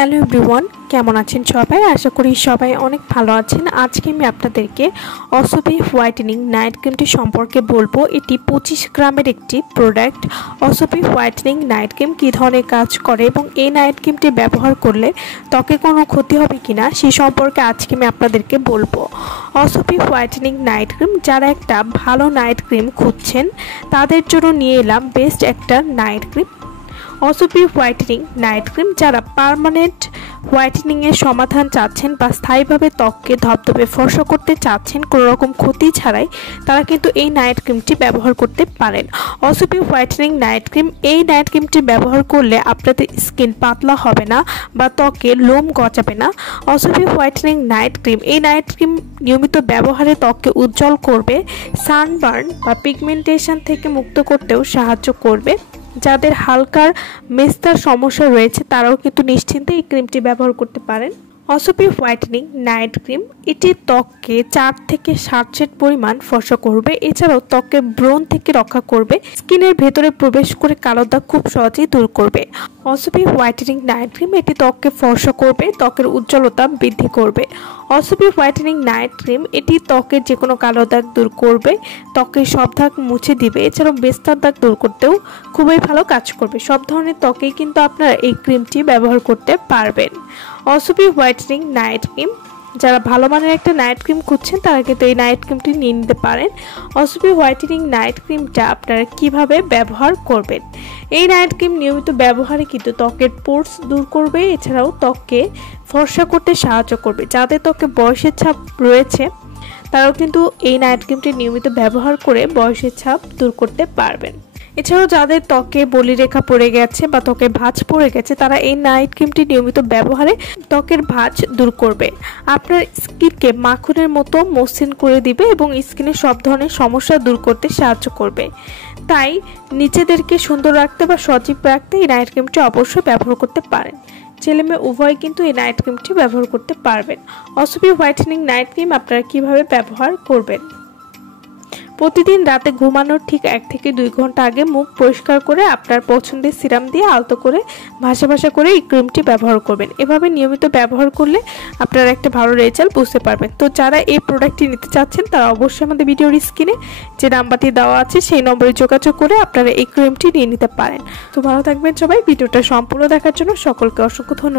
Hello everyone, কেমন আছেন সবাই? আশা করি সবাই অনেক ভালো আছেন। আজকে আমি আপনাদেরকে অসবি হোয়াইটেনিং নাইট ক্রিমটি সম্পর্কে বলবো। এটি 25 গ্রামের একটি প্রোডাক্ট। অসবি হোয়াইটেনিং নাইট ক্রিম কী ধরনের কাজ করে এবং এই নাইট ক্রিমটি ব্যবহার করলে ত্বকে কোনো ক্ষতি হবে কিনা সে সম্পর্কে আজকে আমি আপনাদেরকে বলবো। অসবি হোয়াইটেনিং নাইট ক্রিম, যারা একটা ভালো নাইট ক্রিম খুঁজছেন তাদের জন্য নিয়ে এলাম বেস্ট একটা নাইট ক্রিম। অসবি হোয়াইটেনিং নাইট ক্রিম, যারা পার্মানেন্ট হোয়াইটেনিংয়ের সমাধান চাচ্ছেন বা স্থায়ীভাবে ত্বককে ধবধবে ফর্সা করতে চাচ্ছেন কোনো রকম ক্ষতি ছাড়াই, তারা কিন্তু এই নাইট ক্রিমটি ব্যবহার করতে পারেন। অসবি হোয়াইটেনিং নাইট ক্রিম, এই নাইট ক্রিমটি ব্যবহার করলে আপনাদের স্কিন পাতলা হবে না বা ত্বকে লোম গজাবে না। অসবি হোয়াইটেনিং নাইট ক্রিম, এই নাইট ক্রিম নিয়মিত ব্যবহারে ত্বককে উজ্জ্বল করবে, সানবার্ন বা পিগমেন্টেশন থেকে মুক্ত করতেও সাহায্য করবে। যাদের হালকার মেস্তার সমস্যা রয়েছে তারাও কিন্তু নিশ্চিন্তে এই ক্রিমটি ব্যবহার করতে পারেন। অসবি হোয়াইটেনিং নাইট ক্রিম, এটি ত্বককে 4 থেকে 7 পরিমাণ ফর্সা করবে। এছাড়াও ত্বককে ব্রণ থেকে রক্ষা করবে, স্কিনের ভেতরে প্রবেশ করে কালো দাগ খুব সহজেই দূর করবে। অসবি হোয়াইটেনিং নাইট ক্রিম, এটি ত্বককে ফর্সা করবে, ত্বকের উজ্জ্বলতা বৃদ্ধি করবে। অসবি হোয়াইটেনিং নাইট ক্রিম, এটি ত্বকের যে কোনো কালো দাগ দূর করবে, ত্বকের সব দাগ মুছে দিবে। এছাড়াও বেস্তার দাগ দূর করতেও খুবই ভালো কাজ করবে। সব ধরনের ত্বকেই কিন্তু আপনারা এই ক্রিমটি ব্যবহার করতে পারবেন। অসবি হোয়াইটেনিং নাইট ক্রিম, যারা ভালো মানের একটা নাইট ক্রিম খুঁজছেন তারা কিন্তু এই নাইট ক্রিমটি নিয়ে নিতে পারেন। অসবি হোয়াইটেনিং নাইট ক্রিমটা আপনারা কিভাবে ব্যবহার করবেন? এই নাইট ক্রিম নিয়মিত ব্যবহারে কিন্তু ত্বকের পোর্স দূর করবে, এছাড়াও ত্বককে ফর্সা করতে সাহায্য করবে। যাদের ত্বকে বয়সের ছাপ রয়েছে তারাও কিন্তু এই নাইট ক্রিমটি নিয়মিত ব্যবহার করে বয়সের ছাপ দূর করতে পারবেন। এছাড়াও যাদের ত্বকে বলিরেখা পড়ে গেছে বা ত্বকে ভাঁজ পড়ে গেছে তারা এই নাইট ক্রিমটি নিয়মিত ব্যবহারে ত্বকের ভাঁজ দূর করবে, আপনার স্কিনকে মাখনের মতো মসৃণ করে দিবে এবং স্কিনের সব ধরনের সমস্যা দূর করতে সাহায্য করবে। তাই নিজেদেরকে সুন্দর রাখতে বা সজীব রাখতে এই নাইট ক্রিমটি অবশ্যই ব্যবহার করতে পারেন। ছেলে মেয়ে উভয় কিন্তু এই নাইট ক্রিমটি ব্যবহার করতে পারবেন। অসবি হোয়াইটেনিং নাইট ক্রিম আপনারা কিভাবে ব্যবহার করবেন? প্রতিদিন রাতে ঘুমানোর ঠিক 1 থেকে 2 ঘন্টা আগে মুখ পরিষ্কার করে আপনার পছন্দের সিরাম দিয়ে আলতো করে ভাসা করে এই ক্রিমটি ব্যবহার করবেন। এভাবে নিয়মিত ব্যবহার করলে আপনারা একটা ভালো রেজাল্ট বুঝতে পারবেন। তো যারা এই প্রোডাক্টটি নিতে চাচ্ছেন তারা অবশ্যই আমাদের ভিডিওর স্ক্রিনে যে নাম্বারটি দেওয়া আছে সেই নম্বরে যোগাযোগ করে আপনারা এই ক্রিমটি নিয়ে নিতে পারেন। তো ভালো থাকবেন সবাই। ভিডিওটা সম্পূর্ণ দেখার জন্য সকলকে অসংখ্য ধন্যবাদ।